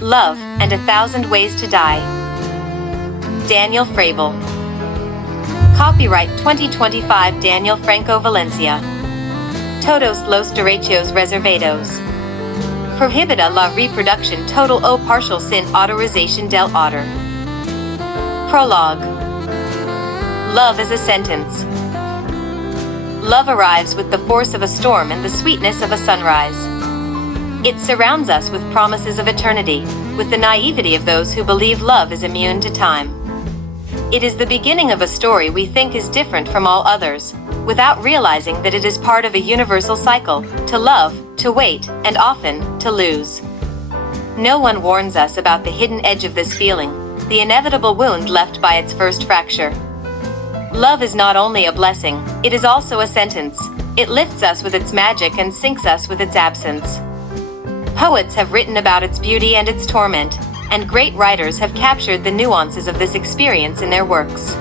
Love and a Thousand Ways to Die. Daniel Frabel. Copyright 2025 Daniel Franco Valencia. Todos los derechos reservados. Prohibida la reproducción total o parcial sin autorización del autor. Prologue. Love is a sentence. Love arrives with the force of a storm and the sweetness of a sunrise. It surrounds us with promises of eternity, with the naivety of those who believe love is immune to time. It is the beginning of a story we think is different from all others, without realizing that it is part of a universal cycle, to love, to wait, and often, to lose. No one warns us about the hidden edge of this feeling, the inevitable wound left by its first fracture. Love is not only a blessing, it is also a sentence. It lifts us with its magic and sinks us with its absence. Poets have written about its beauty and its torment, and great writers have captured the nuances of this experience in their works.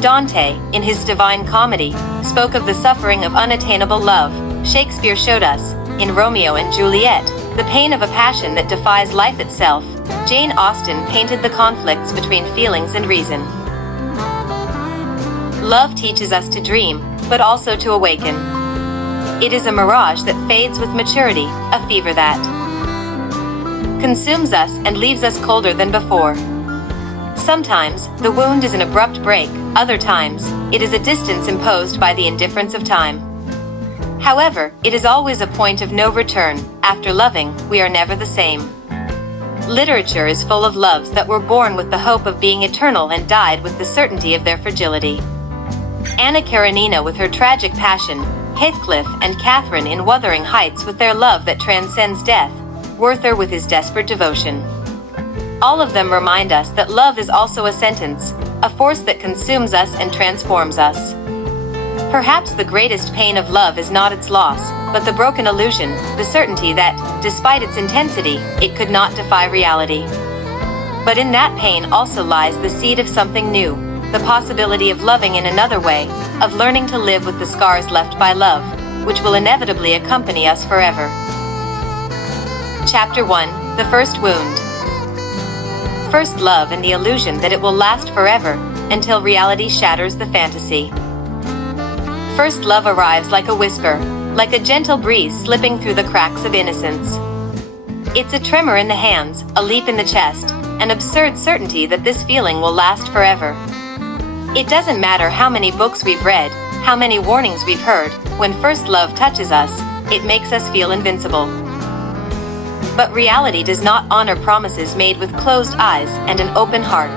Dante, in his Divine Comedy, spoke of the suffering of unattainable love. Shakespeare showed us, in Romeo and Juliet, the pain of a passion that defies life itself. Jane Austen painted the conflicts between feelings and reason. Love teaches us to dream, but also to awaken. It is a mirage that fades with maturity, a fever that consumes us and leaves us colder than before. Sometimes, the wound is an abrupt break, other times, it is a distance imposed by the indifference of time. However, it is always a point of no return. After loving, we are never the same. Literature is full of loves that were born with the hope of being eternal and died with the certainty of their fragility. Anna Karenina with her tragic passion, Heathcliff and Catherine in Wuthering Heights with their love that transcends death, Werther with his desperate devotion. All of them remind us that love is also a sentence, a force that consumes us and transforms us. Perhaps the greatest pain of love is not its loss, but the broken illusion, the certainty that, despite its intensity, it could not defy reality. But in that pain also lies the seed of something new, the possibility of loving in another way, of learning to live with the scars left by love, which will inevitably accompany us forever. Chapter 1: The First Wound. First love and the illusion that it will last forever, until reality shatters the fantasy. First love arrives like a whisper, like a gentle breeze slipping through the cracks of innocence. It's a tremor in the hands, a leap in the chest, an absurd certainty that this feeling will last forever. It doesn't matter how many books we've read, how many warnings we've heard, when first love touches us, it makes us feel invincible. But reality does not honor promises made with closed eyes and an open heart.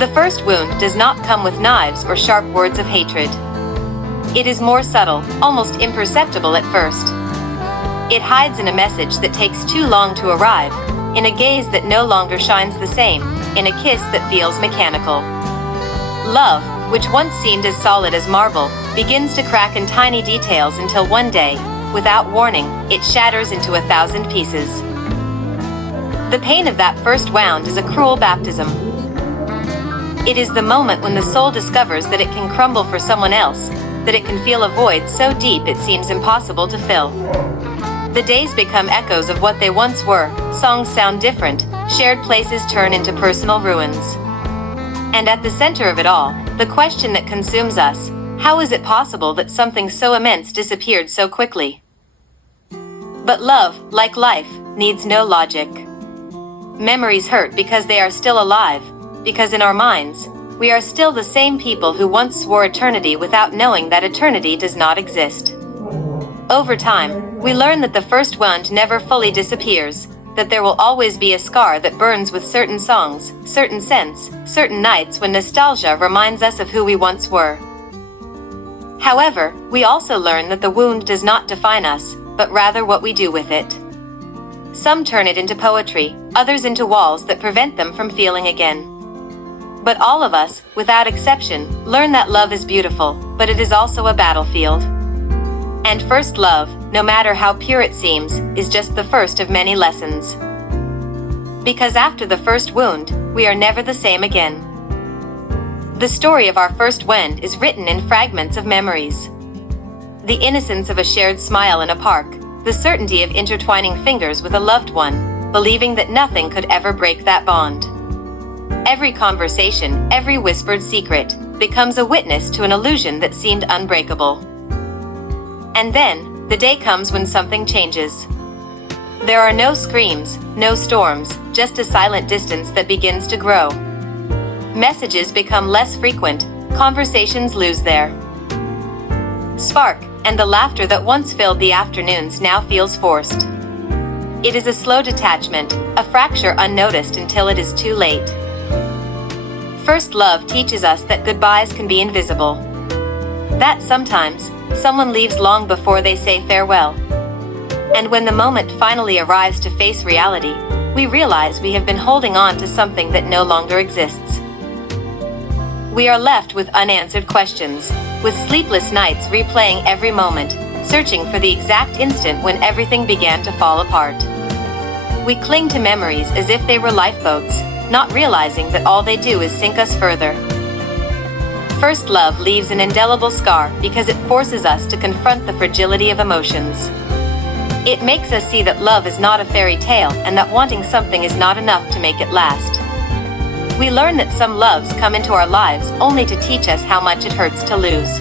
The first wound does not come with knives or sharp words of hatred. It is more subtle, almost imperceptible at first. It hides in a message that takes too long to arrive, in a gaze that no longer shines the same, in a kiss that feels mechanical. Love, which once seemed as solid as marble, begins to crack in tiny details until one day, without warning, it shatters into 1,000 pieces. The pain of that first wound is a cruel baptism. It is the moment when the soul discovers that it can crumble for someone else, that it can feel a void so deep it seems impossible to fill. The days become echoes of what they once were, songs sound different, shared places turn into personal ruins. And at the center of it all, the question that consumes us: how is it possible that something so immense disappeared so quickly? But love, like life, needs no logic. Memories hurt because they are still alive, because in our minds, we are still the same people who once swore eternity without knowing that eternity does not exist. Over time, we learn that the first wound never fully disappears, that there will always be a scar that burns with certain songs, certain scents, certain nights when nostalgia reminds us of who we once were. However, we also learn that the wound does not define us, but rather what we do with it. Some turn it into poetry, others into walls that prevent them from feeling again. But all of us, without exception, learn that love is beautiful, but it is also a battlefield. And first love, no matter how pure it seems, is just the first of many lessons. Because after the first wound, we are never the same again. The story of our first wound is written in fragments of memories. The innocence of a shared smile in a park, the certainty of intertwining fingers with a loved one, believing that nothing could ever break that bond. Every conversation, every whispered secret, becomes a witness to an illusion that seemed unbreakable. And then, the day comes when something changes. There are no screams, no storms, just a silent distance that begins to grow. Messages become less frequent, conversations lose their spark, and the laughter that once filled the afternoons now feels forced. It is a slow detachment, a fracture unnoticed until it is too late. First love teaches us that goodbyes can be invisible. That sometimes, someone leaves long before they say farewell. And when the moment finally arrives to face reality, we realize we have been holding on to something that no longer exists. We are left with unanswered questions, with sleepless nights replaying every moment, searching for the exact instant when everything began to fall apart. We cling to memories as if they were lifeboats, not realizing that all they do is sink us further. First love leaves an indelible scar because it forces us to confront the fragility of emotions. It makes us see that love is not a fairy tale and that wanting something is not enough to make it last. We learn that some loves come into our lives only to teach us how much it hurts to lose.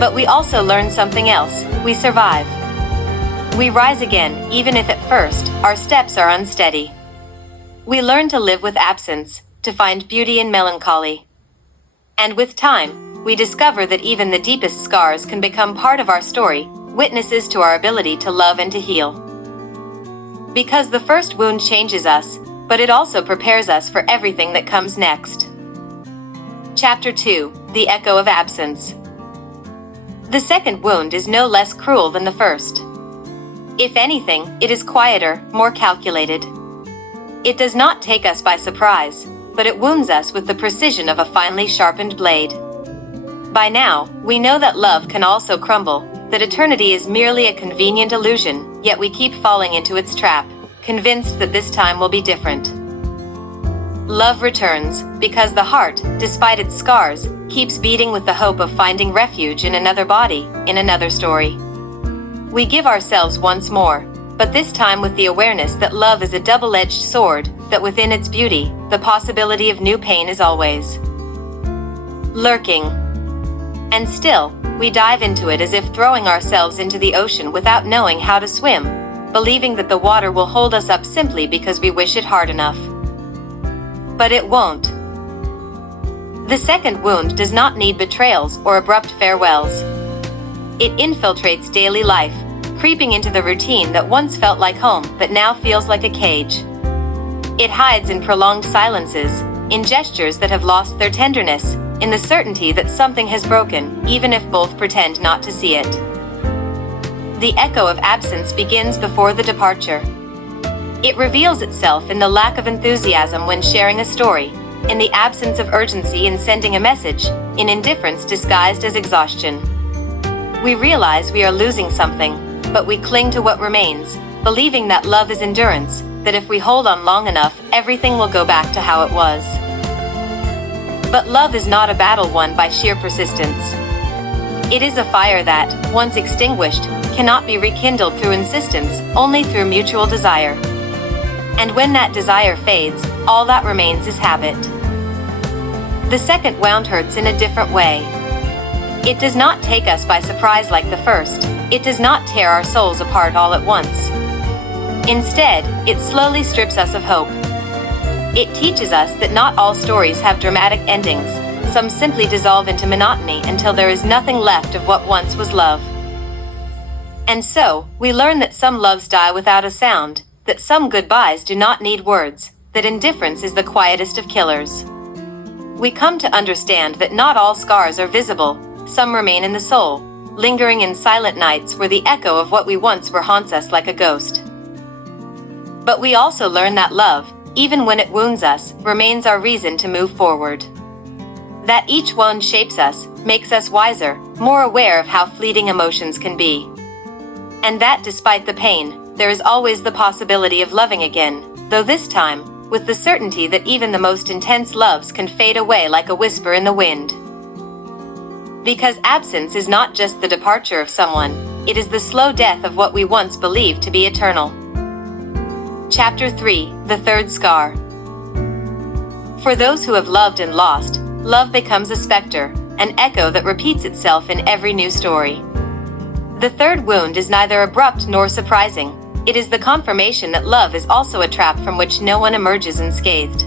But we also learn something else: we survive. We rise again, even if at first, our steps are unsteady. We learn to live with absence, to find beauty in melancholy. And with time, we discover that even the deepest scars can become part of our story, witnesses to our ability to love and to heal. Because the first wound changes us, but it also prepares us for everything that comes next. Chapter 2: The Echo of Absence. The second wound is no less cruel than the first. If anything, it is quieter, more calculated. It does not take us by surprise, but it wounds us with the precision of a finely sharpened blade. By now, we know that love can also crumble, that eternity is merely a convenient illusion, yet we keep falling into its trap, convinced that this time will be different. Love returns, because the heart, despite its scars, keeps beating with the hope of finding refuge in another body, in another story. We give ourselves once more, but this time with the awareness that love is a double-edged sword, that within its beauty, the possibility of new pain is always lurking. And still, we dive into it as if throwing ourselves into the ocean without knowing how to swim, believing that the water will hold us up simply because we wish it hard enough. But it won't. The second wound does not need betrayals or abrupt farewells. It infiltrates daily life, creeping into the routine that once felt like home but now feels like a cage. It hides in prolonged silences, in gestures that have lost their tenderness, in the certainty that something has broken, even if both pretend not to see it. The echo of absence begins before the departure. It reveals itself in the lack of enthusiasm when sharing a story, in the absence of urgency in sending a message, in indifference disguised as exhaustion. We realize we are losing something, but we cling to what remains, believing that love is endurance, that if we hold on long enough, everything will go back to how it was. But love is not a battle won by sheer persistence. It is a fire that, once extinguished, cannot be rekindled through insistence, only through mutual desire. And when that desire fades, all that remains is habit. The second wound hurts in a different way. It does not take us by surprise like the first. It does not tear our souls apart all at once. Instead, it slowly strips us of hope. It teaches us that not all stories have dramatic endings. Some simply dissolve into monotony until there is nothing left of what once was love. And so, we learn that some loves die without a sound, that some goodbyes do not need words, that indifference is the quietest of killers. We come to understand that not all scars are visible, some remain in the soul, lingering in silent nights where the echo of what we once were haunts us like a ghost. But we also learn that love, even when it wounds us, remains our reason to move forward. That each wound shapes us, makes us wiser, more aware of how fleeting emotions can be. And that despite the pain, there is always the possibility of loving again, though this time, with the certainty that even the most intense loves can fade away like a whisper in the wind. Because absence is not just the departure of someone, it is the slow death of what we once believed to be eternal. Chapter 3: The Third Scar. For those who have loved and lost, love becomes a specter, an echo that repeats itself in every new story. The third wound is neither abrupt nor surprising. It is the confirmation that love is also a trap from which no one emerges unscathed.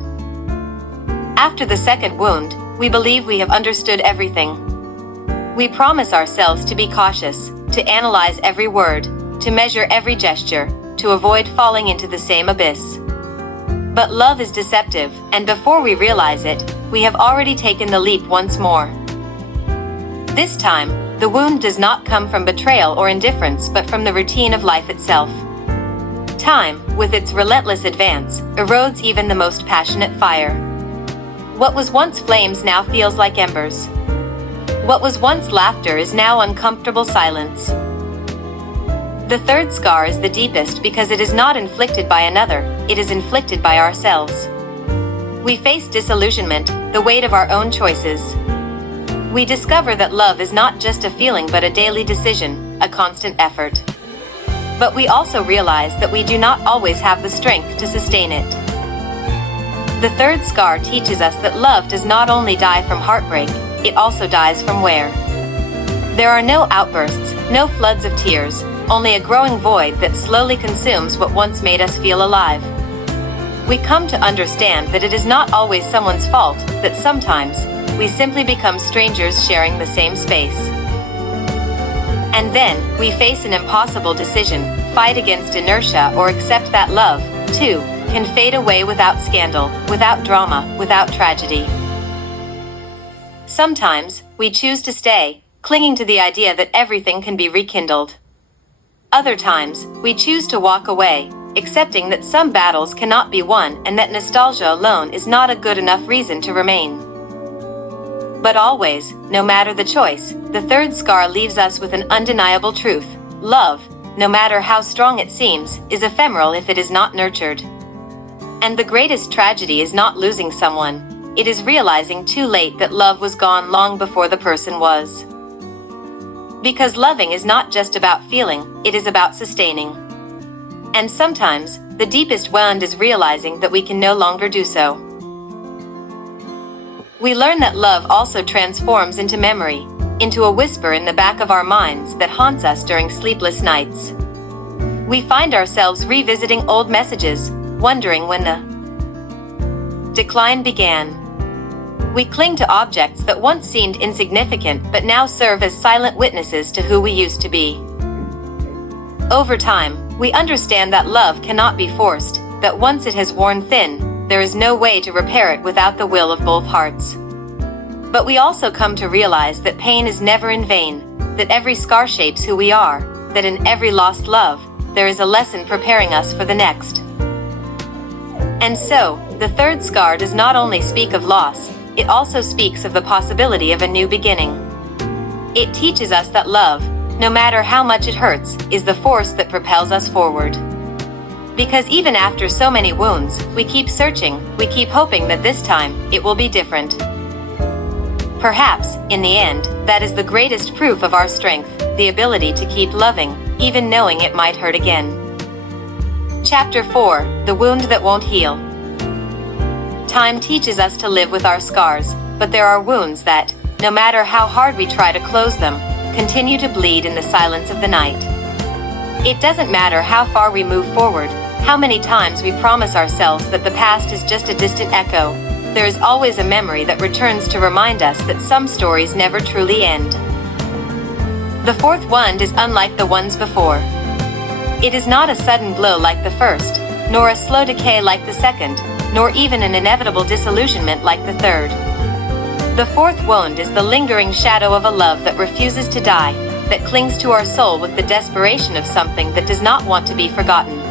After the second wound, we believe we have understood everything. We promise ourselves to be cautious, to analyze every word, to measure every gesture, to avoid falling into the same abyss. But love is deceptive, and before we realize it, we have already taken the leap once more. This time, the wound does not come from betrayal or indifference but from the routine of life itself. Time, with its relentless advance, erodes even the most passionate fire. What was once flames now feels like embers. What was once laughter is now uncomfortable silence. The third scar is the deepest because it is not inflicted by another, it is inflicted by ourselves. We face disillusionment, the weight of our own choices. We discover that love is not just a feeling but a daily decision, a constant effort. But we also realize that we do not always have the strength to sustain it. The third scar teaches us that love does not only die from heartbreak, it also dies from wear. There are no outbursts, no floods of tears, only a growing void that slowly consumes what once made us feel alive. We come to understand that it is not always someone's fault, that sometimes, we simply become strangers sharing the same space. And then, we face an impossible decision, fight against inertia or accept that love, too, can fade away without scandal, without drama, without tragedy. Sometimes, we choose to stay, clinging to the idea that everything can be rekindled. Other times, we choose to walk away, accepting that some battles cannot be won and that nostalgia alone is not a good enough reason to remain. But always, no matter the choice, the third scar leaves us with an undeniable truth. Love, no matter how strong it seems, is ephemeral if it is not nurtured. And the greatest tragedy is not losing someone. It is realizing too late that love was gone long before the person was. Because loving is not just about feeling, it is about sustaining. And sometimes, the deepest wound is realizing that we can no longer do so. We learn that love also transforms into memory, into a whisper in the back of our minds that haunts us during sleepless nights. We find ourselves revisiting old messages, wondering when the decline began. We cling to objects that once seemed insignificant but now serve as silent witnesses to who we used to be. Over time, we understand that love cannot be forced, that once it has worn thin, there is no way to repair it without the will of both hearts. But we also come to realize that pain is never in vain, that every scar shapes who we are, that in every lost love, there is a lesson preparing us for the next. And so, the third scar does not only speak of loss, it also speaks of the possibility of a new beginning. It teaches us that love, no matter how much it hurts, is the force that propels us forward. Because even after so many wounds, we keep searching, we keep hoping that this time, it will be different. Perhaps, in the end, that is the greatest proof of our strength, the ability to keep loving, even knowing it might hurt again. Chapter 4: The Wound That Won't Heal. Time teaches us to live with our scars, but there are wounds that, no matter how hard we try to close them, continue to bleed in the silence of the night. It doesn't matter how far we move forward, how many times we promise ourselves that the past is just a distant echo, there is always a memory that returns to remind us that some stories never truly end. The fourth wound is unlike the ones before. It is not a sudden blow like the first, nor a slow decay like the second, nor even an inevitable disillusionment like the third. The fourth wound is the lingering shadow of a love that refuses to die, that clings to our soul with the desperation of something that does not want to be forgotten.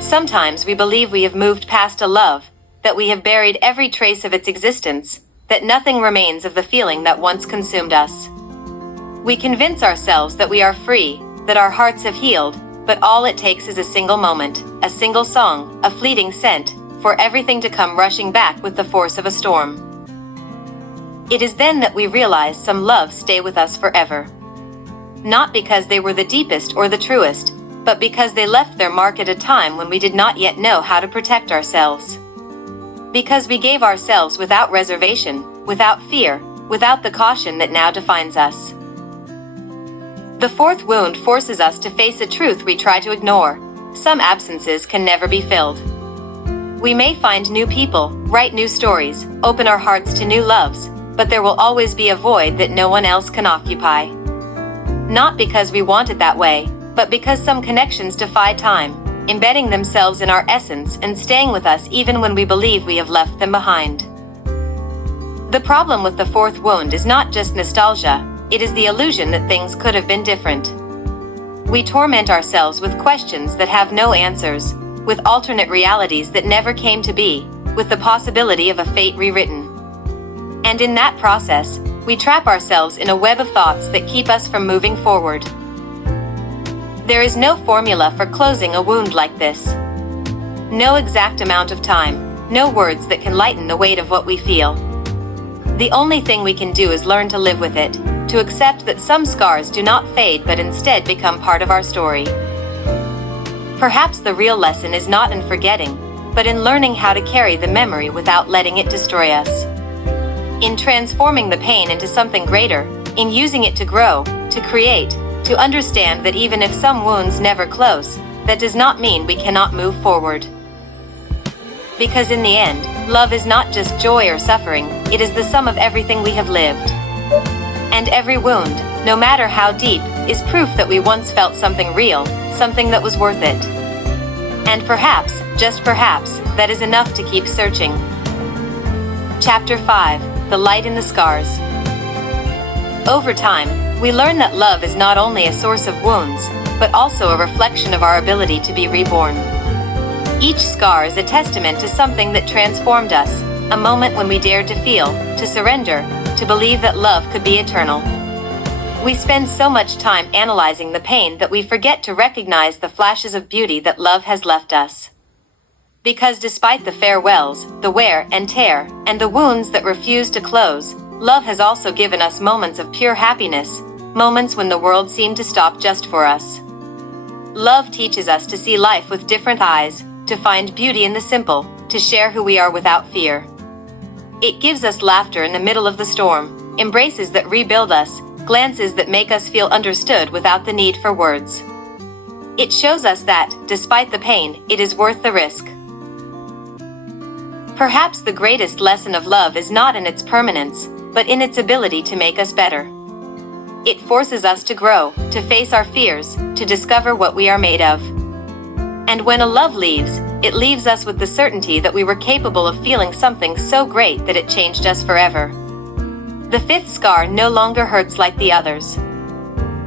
Sometimes we believe we have moved past a love, that we have buried every trace of its existence, that nothing remains of the feeling that once consumed us. We convince ourselves that we are free, that our hearts have healed, but all it takes is a single moment, a single song, a fleeting scent, for everything to come rushing back with the force of a storm. It is then that we realize some loves stay with us forever. Not because they were the deepest or the truest, but because they left their mark at a time when we did not yet know how to protect ourselves. Because we gave ourselves without reservation, without fear, without the caution that now defines us. The fourth wound forces us to face a truth we try to ignore. Some absences can never be filled. We may find new people, write new stories, open our hearts to new loves, but there will always be a void that no one else can occupy. Not because we want it that way, but because some connections defy time, embedding themselves in our essence and staying with us even when we believe we have left them behind. The problem with the fourth wound is not just nostalgia, it is the illusion that things could have been different. We torment ourselves with questions that have no answers, with alternate realities that never came to be, with the possibility of a fate rewritten. And in that process, we trap ourselves in a web of thoughts that keep us from moving forward. There is no formula for closing a wound like this. No exact amount of time, no words that can lighten the weight of what we feel. The only thing we can do is learn to live with it, to accept that some scars do not fade but instead become part of our story. Perhaps the real lesson is not in forgetting, but in learning how to carry the memory without letting it destroy us. In transforming the pain into something greater, in using it to grow, to create, to understand that even if some wounds never close, that does not mean we cannot move forward. Because in the end, love is not just joy or suffering, it is the sum of everything we have lived. And every wound, no matter how deep, is proof that we once felt something real, something that was worth it. And perhaps, just perhaps, that is enough to keep searching. Chapter 5: The Light in the Scars. Over time, we learn that love is not only a source of wounds, but also a reflection of our ability to be reborn. Each scar is a testament to something that transformed us, a moment when we dared to feel, to surrender, to believe that love could be eternal. We spend so much time analyzing the pain that we forget to recognize the flashes of beauty that love has left us. Because despite the farewells, the wear and tear, and the wounds that refuse to close, love has also given us moments of pure happiness, moments when the world seemed to stop just for us. Love teaches us to see life with different eyes, to find beauty in the simple, to share who we are without fear. It gives us laughter in the middle of the storm, embraces that rebuild us, glances that make us feel understood without the need for words. It shows us that, despite the pain, it is worth the risk. Perhaps the greatest lesson of love is not in its permanence, but in its ability to make us better. It forces us to grow, to face our fears, to discover what we are made of. And when a love leaves, it leaves us with the certainty that we were capable of feeling something so great that it changed us forever. The fifth scar no longer hurts like the others.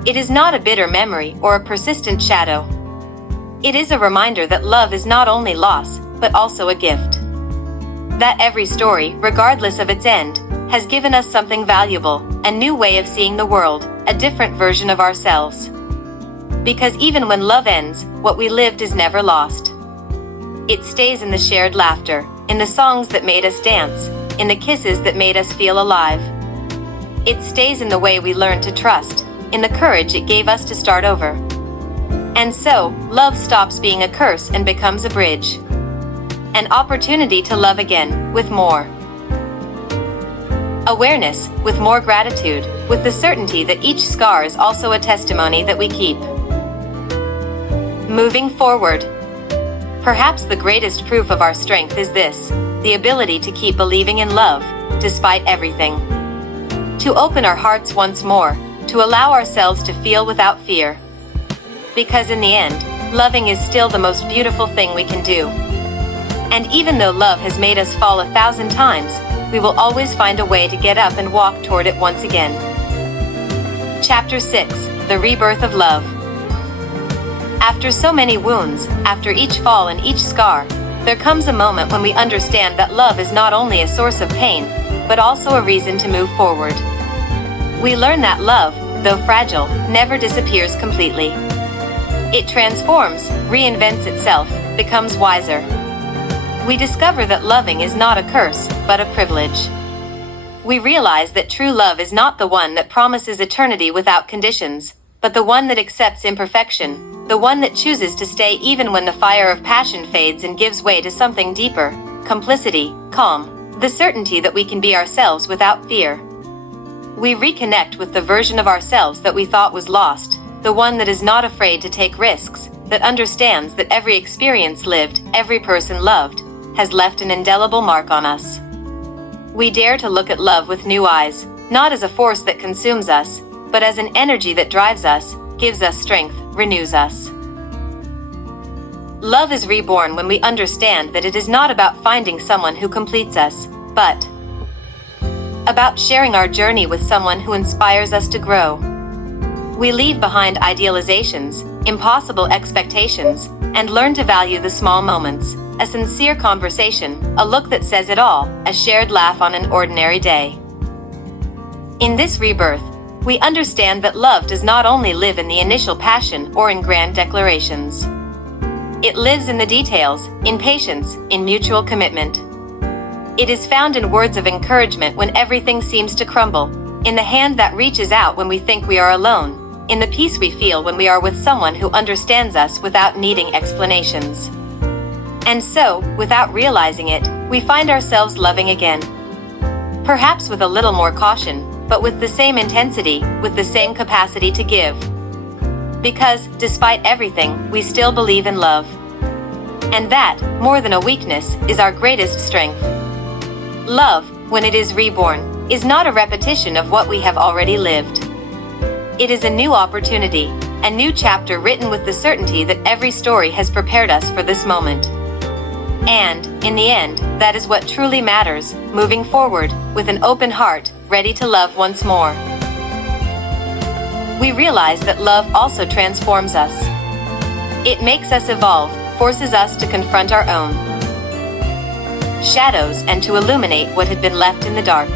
It is not a bitter memory or a persistent shadow. It is a reminder that love is not only loss, but also a gift. That every story, regardless of its end, has given us something valuable, a new way of seeing the world, a different version of ourselves. Because even when love ends, what we lived is never lost. It stays in the shared laughter, in the songs that made us dance, in the kisses that made us feel alive. It stays in the way we learned to trust, in the courage it gave us to start over. And so, love stops being a curse and becomes a bridge. An opportunity to love again, with more awareness, with more gratitude, with the certainty that each scar is also a testimony that we keep moving forward. Perhaps the greatest proof of our strength is this, the ability to keep believing in love, despite everything. To open our hearts once more, to allow ourselves to feel without fear. Because in the end, loving is still the most beautiful thing we can do. And even though love has made us fall 1,000 times, we will always find a way to get up and walk toward it once again. Chapter 6: The Rebirth of Love. After so many wounds, after each fall and each scar, there comes a moment when we understand that love is not only a source of pain, but also a reason to move forward. We learn that love, though fragile, never disappears completely. It transforms, reinvents itself, becomes wiser. We discover that loving is not a curse, but a privilege. We realize that true love is not the one that promises eternity without conditions, but the one that accepts imperfection, the one that chooses to stay even when the fire of passion fades and gives way to something deeper, complicity, calm, the certainty that we can be ourselves without fear. We reconnect with the version of ourselves that we thought was lost, the one that is not afraid to take risks, that understands that every experience lived, every person loved, has left an indelible mark on us. We dare to look at love with new eyes, not as a force that consumes us, but as an energy that drives us, gives us strength, renews us. Love is reborn when we understand that it is not about finding someone who completes us, but about sharing our journey with someone who inspires us to grow. We leave behind idealizations, impossible expectations, and learn to value the small moments, a sincere conversation, a look that says it all, a shared laugh on an ordinary day. In this rebirth, we understand that love does not only live in the initial passion or in grand declarations. It lives in the details, in patience, in mutual commitment. It is found in words of encouragement when everything seems to crumble, in the hand that reaches out when we think we are alone, in the peace we feel when we are with someone who understands us without needing explanations. And so, without realizing it, we find ourselves loving again. Perhaps with a little more caution, but with the same intensity, with the same capacity to give. Because, despite everything, we still believe in love. And that, more than a weakness, is our greatest strength. Love, when it is reborn, is not a repetition of what we have already lived. It is a new opportunity, a new chapter written with the certainty that every story has prepared us for this moment. And, in the end, that is what truly matters, moving forward, with an open heart, ready to love once more. We realize that love also transforms us. It makes us evolve, forces us to confront our own shadows and to illuminate what had been left in the dark.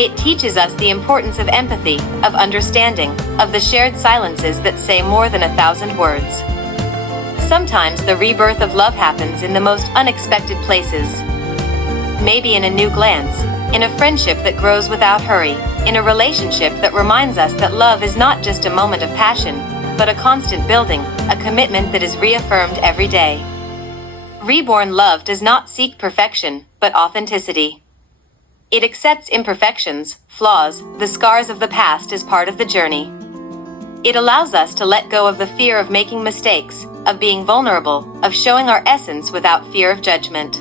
It teaches us the importance of empathy, of understanding, of the shared silences that say more than 1,000 words. Sometimes the rebirth of love happens in the most unexpected places. Maybe in a new glance, in a friendship that grows without hurry, in a relationship that reminds us that love is not just a moment of passion, but a constant building, a commitment that is reaffirmed every day. Reborn love does not seek perfection, but authenticity. It accepts imperfections, flaws, the scars of the past as part of the journey. It allows us to let go of the fear of making mistakes, of being vulnerable, of showing our essence without fear of judgment.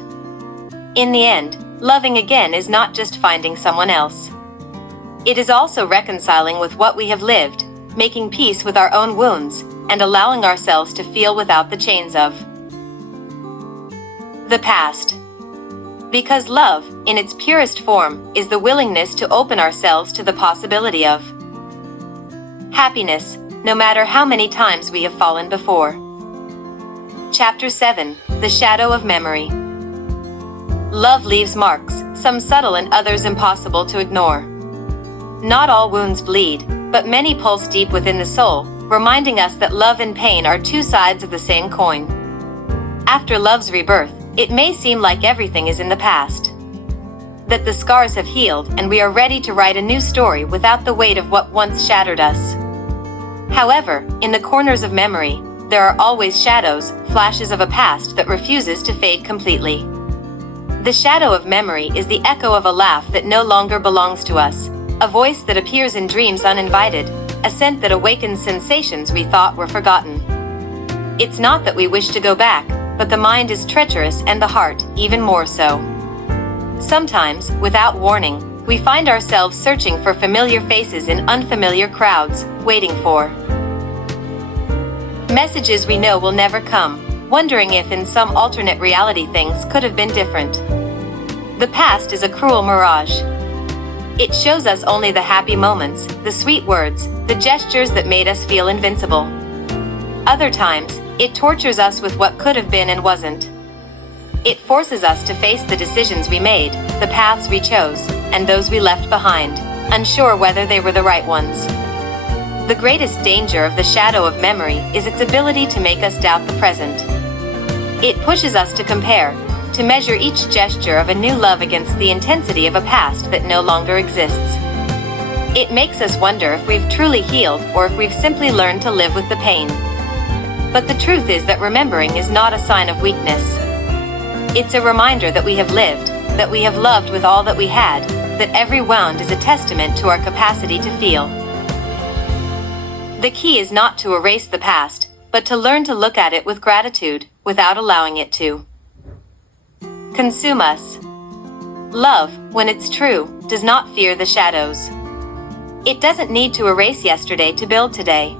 In the end, loving again is not just finding someone else. It is also reconciling with what we have lived, making peace with our own wounds, and allowing ourselves to feel without the chains of the past. Because love, in its purest form, is the willingness to open ourselves to the possibility of happiness, no matter how many times we have fallen before. Chapter 7: The Shadow of Memory. Love leaves marks, some subtle and others impossible to ignore. Not all wounds bleed, but many pulse deep within the soul, reminding us that love and pain are two sides of the same coin. After love's rebirth, it may seem like everything is in the past. That the scars have healed and we are ready to write a new story without the weight of what once shattered us. However, in the corners of memory, there are always shadows, flashes of a past that refuses to fade completely. The shadow of memory is the echo of a laugh that no longer belongs to us, a voice that appears in dreams uninvited, a scent that awakens sensations we thought were forgotten. It's not that we wish to go back, but the mind is treacherous and the heart, even more so. Sometimes, without warning, we find ourselves searching for familiar faces in unfamiliar crowds, waiting for messages we know will never come, wondering if in some alternate reality things could have been different. The past is a cruel mirage. It shows us only the happy moments, the sweet words, the gestures that made us feel invincible. Other times, it tortures us with what could have been and wasn't. It forces us to face the decisions we made, the paths we chose, and those we left behind, unsure whether they were the right ones. The greatest danger of the shadow of memory is its ability to make us doubt the present. It pushes us to compare, to measure each gesture of a new love against the intensity of a past that no longer exists. It makes us wonder if we've truly healed or if we've simply learned to live with the pain. But the truth is that remembering is not a sign of weakness. It's a reminder that we have lived, that we have loved with all that we had, that every wound is a testament to our capacity to feel. The key is not to erase the past, but to learn to look at it with gratitude, without allowing it to consume us. Love, when it's true, does not fear the shadows. It doesn't need to erase yesterday to build today.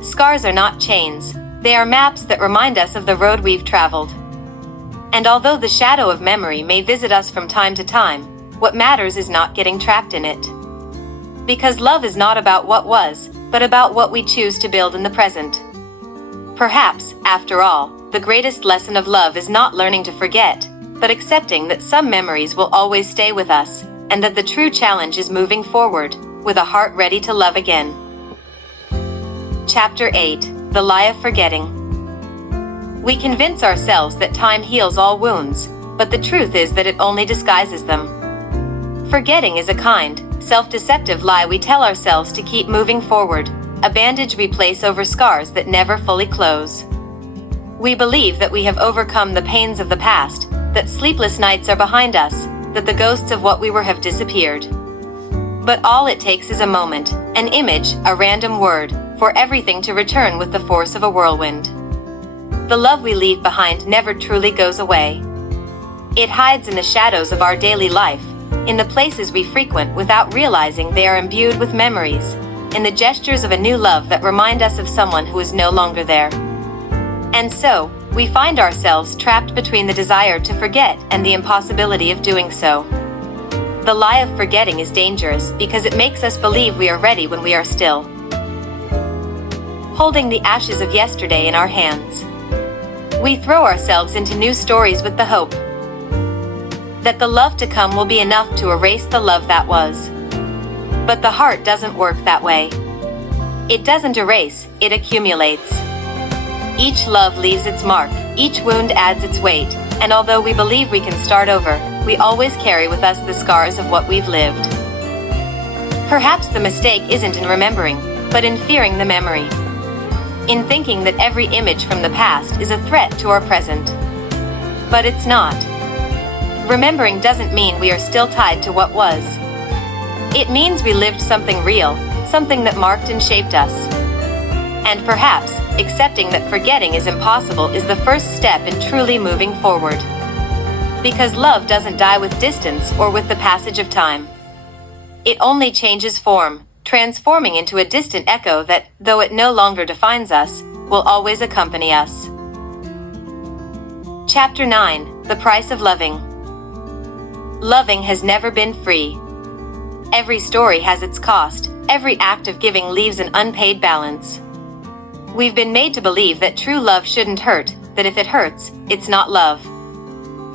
Scars are not chains, they are maps that remind us of the road we've traveled. And although the shadow of memory may visit us from time to time, what matters is not getting trapped in it. Because love is not about what was, but about what we choose to build in the present. Perhaps, after all, the greatest lesson of love is not learning to forget, but accepting that some memories will always stay with us, and that the true challenge is moving forward, with a heart ready to love again. Chapter 8: The Lie of Forgetting. We convince ourselves that time heals all wounds, but the truth is that it only disguises them. Forgetting is a kind, self-deceptive lie we tell ourselves to keep moving forward, a bandage we place over scars that never fully close. We believe that we have overcome the pains of the past, that sleepless nights are behind us, that the ghosts of what we were have disappeared. But all it takes is a moment, an image, a random word, for everything to return with the force of a whirlwind. The love we leave behind never truly goes away. It hides in the shadows of our daily life, in the places we frequent without realizing they are imbued with memories, in the gestures of a new love that remind us of someone who is no longer there. And so, we find ourselves trapped between the desire to forget and the impossibility of doing so. The lie of forgetting is dangerous because it makes us believe we are ready when we are still holding the ashes of yesterday in our hands. We throw ourselves into new stories with the hope that the love to come will be enough to erase the love that was. But the heart doesn't work that way. It doesn't erase, it accumulates. Each love leaves its mark, each wound adds its weight, and although we believe we can start over, we always carry with us the scars of what we've lived. Perhaps the mistake isn't in remembering, but in fearing the memory. In thinking that every image from the past is a threat to our present. But it's not. Remembering doesn't mean we are still tied to what was. It means we lived something real, something that marked and shaped us. And perhaps, accepting that forgetting is impossible is the first step in truly moving forward. Because love doesn't die with distance or with the passage of time. It only changes form, transforming into a distant echo that, though it no longer defines us, will always accompany us. Chapter 9: The Price of Loving. Loving has never been free. Every story has its cost, every act of giving leaves an unpaid balance. We've been made to believe that true love shouldn't hurt, that if it hurts, it's not love.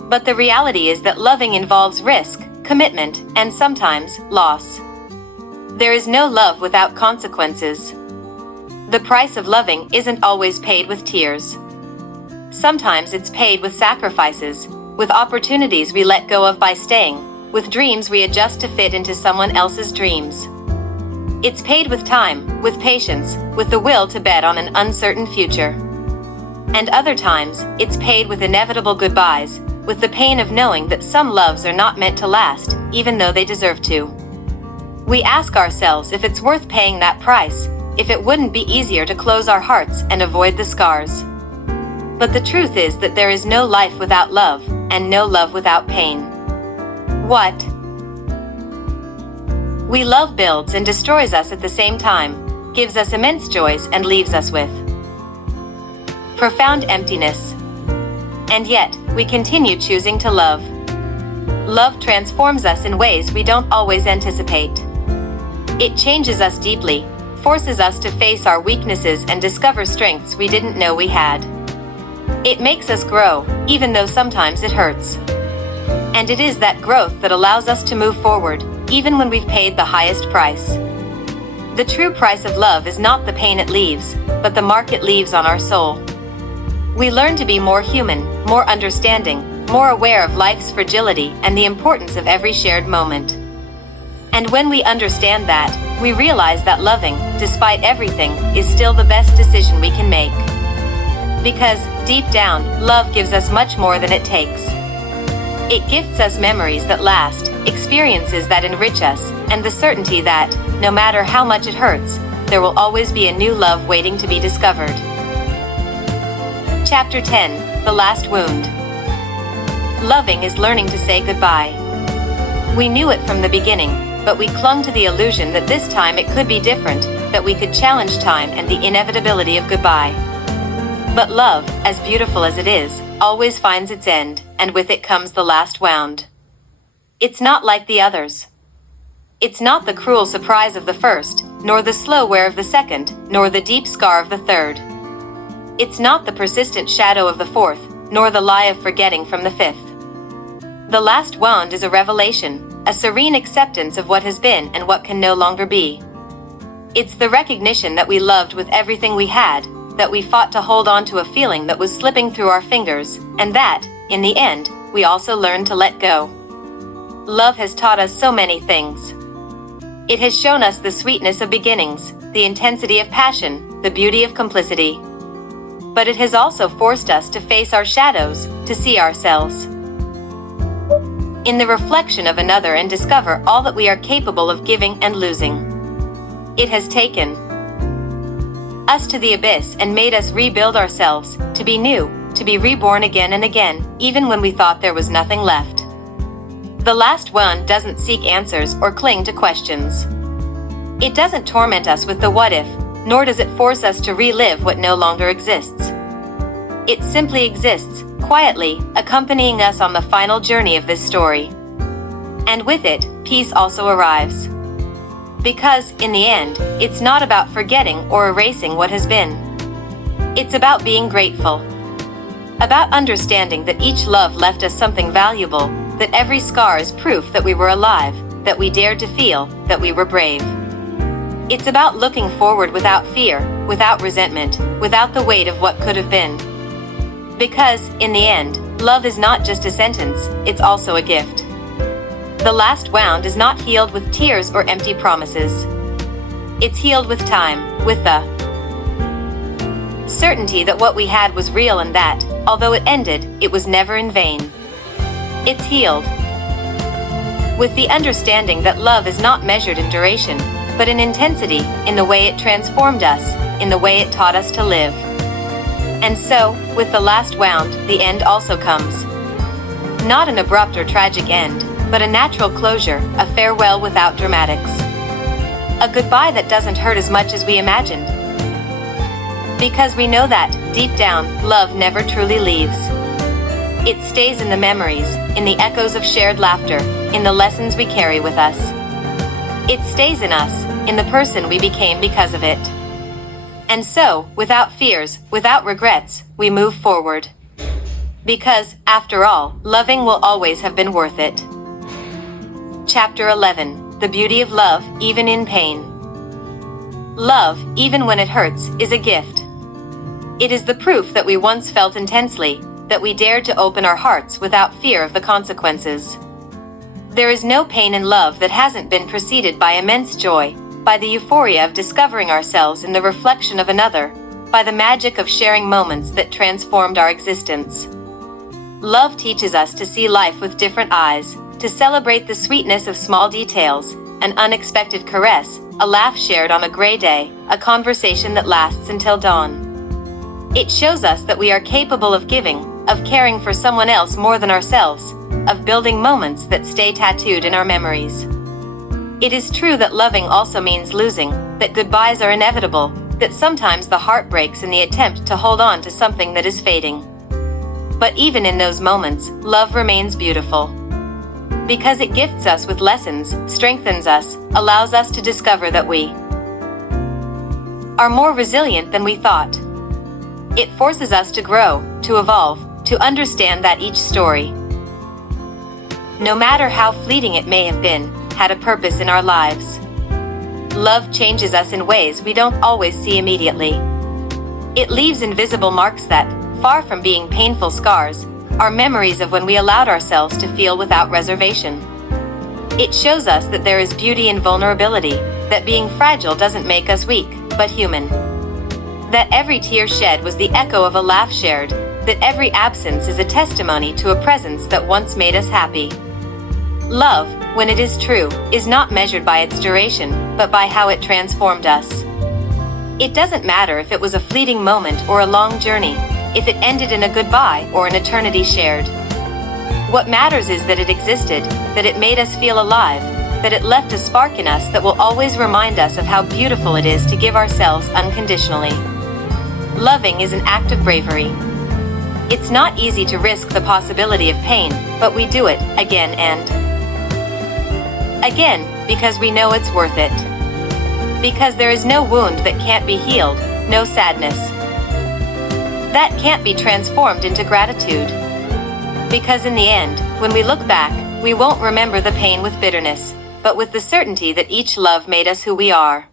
But the reality is that loving involves risk, commitment, and sometimes, loss. There is no love without consequences. The price of loving isn't always paid with tears. Sometimes it's paid with sacrifices, with opportunities we let go of by staying, with dreams we adjust to fit into someone else's dreams. It's paid with time, with patience, with the will to bet on an uncertain future. And other times, it's paid with inevitable goodbyes, with the pain of knowing that some loves are not meant to last, even though they deserve to. We ask ourselves if it's worth paying that price, if it wouldn't be easier to close our hearts and avoid the scars. But the truth is that there is no life without love, and no love without pain. What we love builds and destroys us at the same time, gives us immense joys and leaves us with profound emptiness. And yet, we continue choosing to love. Love transforms us in ways we don't always anticipate. It changes us deeply, forces us to face our weaknesses and discover strengths we didn't know we had. It makes us grow, even though sometimes it hurts. And it is that growth that allows us to move forward, even when we've paid the highest price. The true price of love is not the pain it leaves, but the mark it leaves on our soul. We learn to be more human, more understanding, more aware of life's fragility and the importance of every shared moment. And when we understand that, we realize that loving, despite everything, is still the best decision we can make. Because, deep down, love gives us much more than it takes. It gifts us memories that last, experiences that enrich us, and the certainty that, no matter how much it hurts, there will always be a new love waiting to be discovered. Chapter 10: The Last Wound. Loving is learning to say goodbye. We knew it from the beginning, but we clung to the illusion that this time it could be different, that we could challenge time and the inevitability of goodbye. But love, as beautiful as it is, always finds its end, and with it comes the last wound. It's not like the others. It's not the cruel surprise of the first, nor the slow wear of the second, nor the deep scar of the third. It's not the persistent shadow of the fourth, nor the lie of forgetting from the fifth. The last wound is a revelation, a serene acceptance of what has been and what can no longer be. It's the recognition that we loved with everything we had, that we fought to hold on to a feeling that was slipping through our fingers, and that, in the end, we also learned to let go. Love has taught us so many things. It has shown us the sweetness of beginnings, the intensity of passion, the beauty of complicity. But it has also forced us to face our shadows, to see ourselves in the reflection of another and discover all that we are capable of giving and losing. It has taken us to the abyss and made us rebuild ourselves, to be new, to be reborn again and again, even when we thought there was nothing left. The last wound doesn't seek answers or cling to questions. It doesn't torment us with the what if, nor does it force us to relive what no longer exists. It simply exists, quietly, accompanying us on the final journey of this story. And with it, peace also arrives. Because, in the end, it's not about forgetting or erasing what has been. It's about being grateful. About understanding that each love left us something valuable, that every scar is proof that we were alive, that we dared to feel, that we were brave. It's about looking forward without fear, without resentment, without the weight of what could have been. Because, in the end, love is not just a sentence, it's also a gift. The last wound is not healed with tears or empty promises. It's healed with time, with the certainty that what we had was real and that, although it ended, it was never in vain. It's healed with the understanding that love is not measured in duration, but in intensity, in the way it transformed us, in the way it taught us to live. And so, with the last wound, the end also comes. Not an abrupt or tragic end, but a natural closure, a farewell without dramatics. A goodbye that doesn't hurt as much as we imagined. Because we know that, deep down, love never truly leaves. It stays in the memories, in the echoes of shared laughter, in the lessons we carry with us. It stays in us, in the person we became because of it. And so, without fears, without regrets, we move forward. Because, after all, loving will always have been worth it. Chapter 11: The Beauty of Love, Even in Pain. Love, even when it hurts, is a gift. It is the proof that we once felt intensely, that we dared to open our hearts without fear of the consequences. There is no pain in love that hasn't been preceded by immense joy, by the euphoria of discovering ourselves in the reflection of another, by the magic of sharing moments that transformed our existence. Love teaches us to see life with different eyes, to celebrate the sweetness of small details, an unexpected caress, a laugh shared on a gray day, a conversation that lasts until dawn. It shows us that we are capable of giving, of caring for someone else more than ourselves, of building moments that stay tattooed in our memories. It is true that loving also means losing, that goodbyes are inevitable, that sometimes the heart breaks in the attempt to hold on to something that is fading. But even in those moments, love remains beautiful. Because it gifts us with lessons, strengthens us, allows us to discover that we are more resilient than we thought. It forces us to grow, to evolve, to understand that each story, no matter how fleeting it may have been, had a purpose in our lives. Love changes us in ways we don't always see immediately. It leaves invisible marks that, far from being painful scars, are memories of when we allowed ourselves to feel without reservation. It shows us that there is beauty in vulnerability, that being fragile doesn't make us weak, but human. That every tear shed was the echo of a laugh shared, that every absence is a testimony to a presence that once made us happy. Love, when it is true, is not measured by its duration, but by how it transformed us. It doesn't matter if it was a fleeting moment or a long journey, if it ended in a goodbye or an eternity shared. What matters is that it existed, that it made us feel alive, that it left a spark in us that will always remind us of how beautiful it is to give ourselves unconditionally. Loving is an act of bravery. It's not easy to risk the possibility of pain, but we do it again and again, because we know it's worth it. Because there is no wound that can't be healed, no sadness that can't be transformed into gratitude. Because in the end, when we look back, we won't remember the pain with bitterness, but with the certainty that each love made us who we are.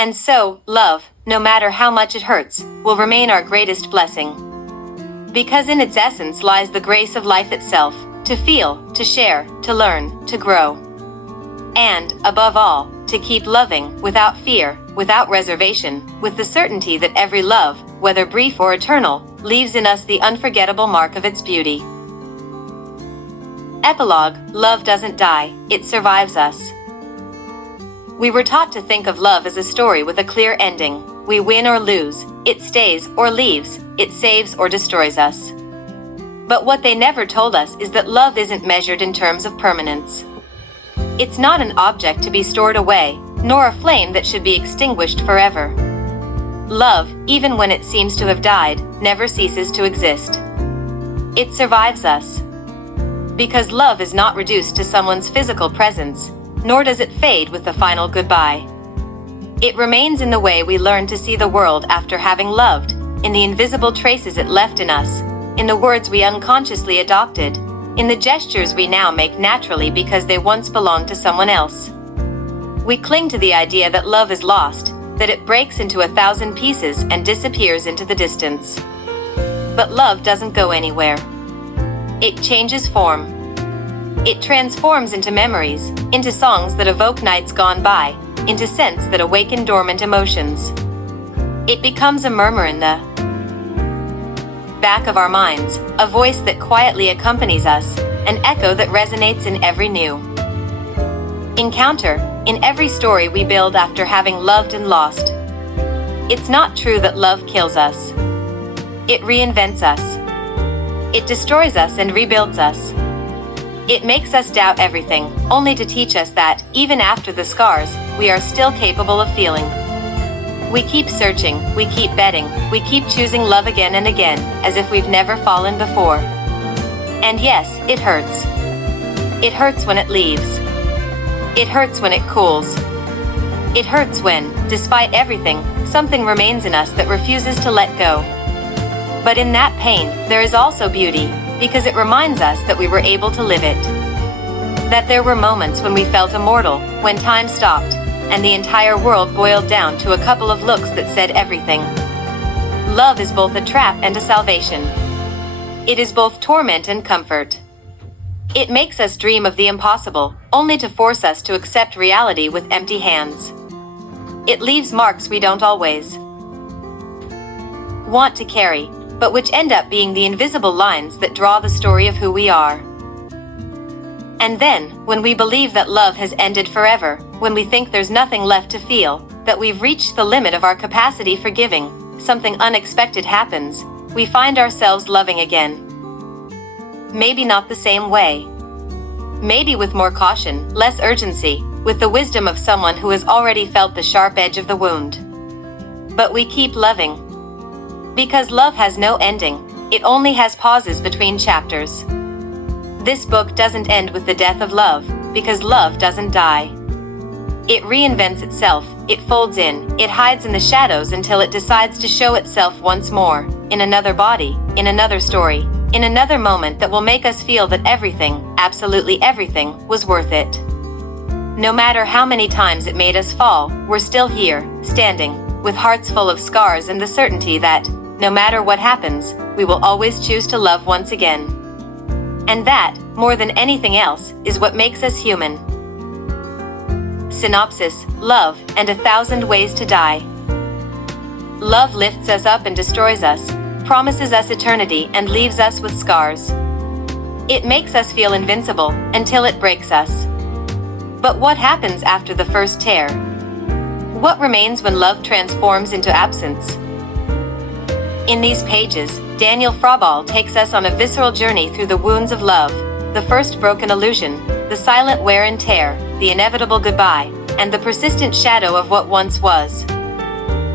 And so, love, no matter how much it hurts, will remain our greatest blessing. Because in its essence lies the grace of life itself, to feel, to share, to learn, to grow. And, above all, to keep loving, without fear, without reservation, with the certainty that every love, whether brief or eternal, leaves in us the unforgettable mark of its beauty. Epilogue: Love doesn't die, it survives us. We were taught to think of love as a story with a clear ending. We win or lose, it stays or leaves, it saves or destroys us. But what they never told us is that love isn't measured in terms of permanence. It's not an object to be stored away, nor a flame that should be extinguished forever. Love, even when it seems to have died, never ceases to exist. It survives us. Because love is not reduced to someone's physical presence, nor does it fade with the final goodbye. It remains in the way we learn to see the world after having loved, in the invisible traces it left in us, in the words we unconsciously adopted, in the gestures we now make naturally because they once belonged to someone else. We cling to the idea that love is lost, that it breaks into 1,000 pieces and disappears into the distance. But love doesn't go anywhere. It changes form. It transforms into memories, into songs that evoke nights gone by, into scents that awaken dormant emotions. It becomes a murmur in the back of our minds, a voice that quietly accompanies us, an echo that resonates in every new encounter, in every story we build after having loved and lost. It's not true that love kills us. It reinvents us. It destroys us and rebuilds us. It makes us doubt everything, only to teach us that, even after the scars, we are still capable of feeling. We keep searching, we keep betting, we keep choosing love again and again, as if we've never fallen before. And yes, it hurts. It hurts when it leaves. It hurts when it cools. It hurts when, despite everything, something remains in us that refuses to let go. But in that pain, there is also beauty, because it reminds us that we were able to live it. That there were moments when we felt immortal, when time stopped, and the entire world boiled down to a couple of looks that said everything. Love is both a trap and a salvation. It is both torment and comfort. It makes us dream of the impossible, only to force us to accept reality with empty hands. It leaves marks we don't always want to carry, but which end up being the invisible lines that draw the story of who we are. And then, when we believe that love has ended forever, when we think there's nothing left to feel, that we've reached the limit of our capacity for giving, something unexpected happens. We find ourselves loving again. Maybe not the same way. Maybe with more caution, less urgency, with the wisdom of someone who has already felt the sharp edge of the wound. But we keep loving. Because love has no ending, it only has pauses between chapters. This book doesn't end with the death of love, because love doesn't die. It reinvents itself, it folds in, it hides in the shadows until it decides to show itself once more, in another body, in another story, in another moment that will make us feel that everything, absolutely everything, was worth it. No matter how many times it made us fall, we're still here, standing, with hearts full of scars and the certainty that, no matter what happens, we will always choose to love once again. And that, more than anything else, is what makes us human. Synopsis: Love, and 1,000 Ways to Die. Love lifts us up and destroys us, promises us eternity and leaves us with scars. It makes us feel invincible until it breaks us. But what happens after the first tear? What remains when love transforms into absence? In these pages, Daniel Fraball takes us on a visceral journey through the wounds of love, the first broken illusion, the silent wear and tear, the inevitable goodbye, and the persistent shadow of what once was.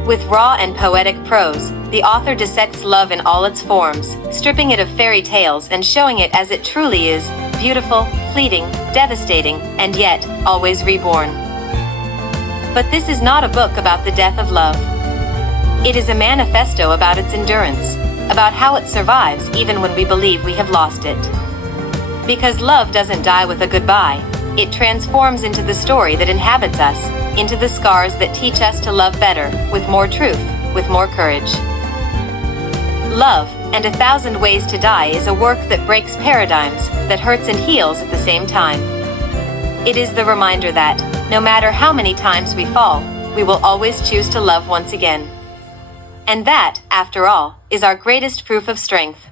With raw and poetic prose, the author dissects love in all its forms, stripping it of fairy tales and showing it as it truly is, beautiful, fleeting, devastating, and yet, always reborn. But this is not a book about the death of love. It is a manifesto about its endurance, about how it survives even when we believe we have lost it. Because love doesn't die with a goodbye, it transforms into the story that inhabits us, into the scars that teach us to love better, with more truth, with more courage. Love, and 1,000 Ways to Die is a work that breaks paradigms, that hurts and heals at the same time. It is the reminder that, no matter how many times we fall, we will always choose to love once again. And that, after all, is our greatest proof of strength.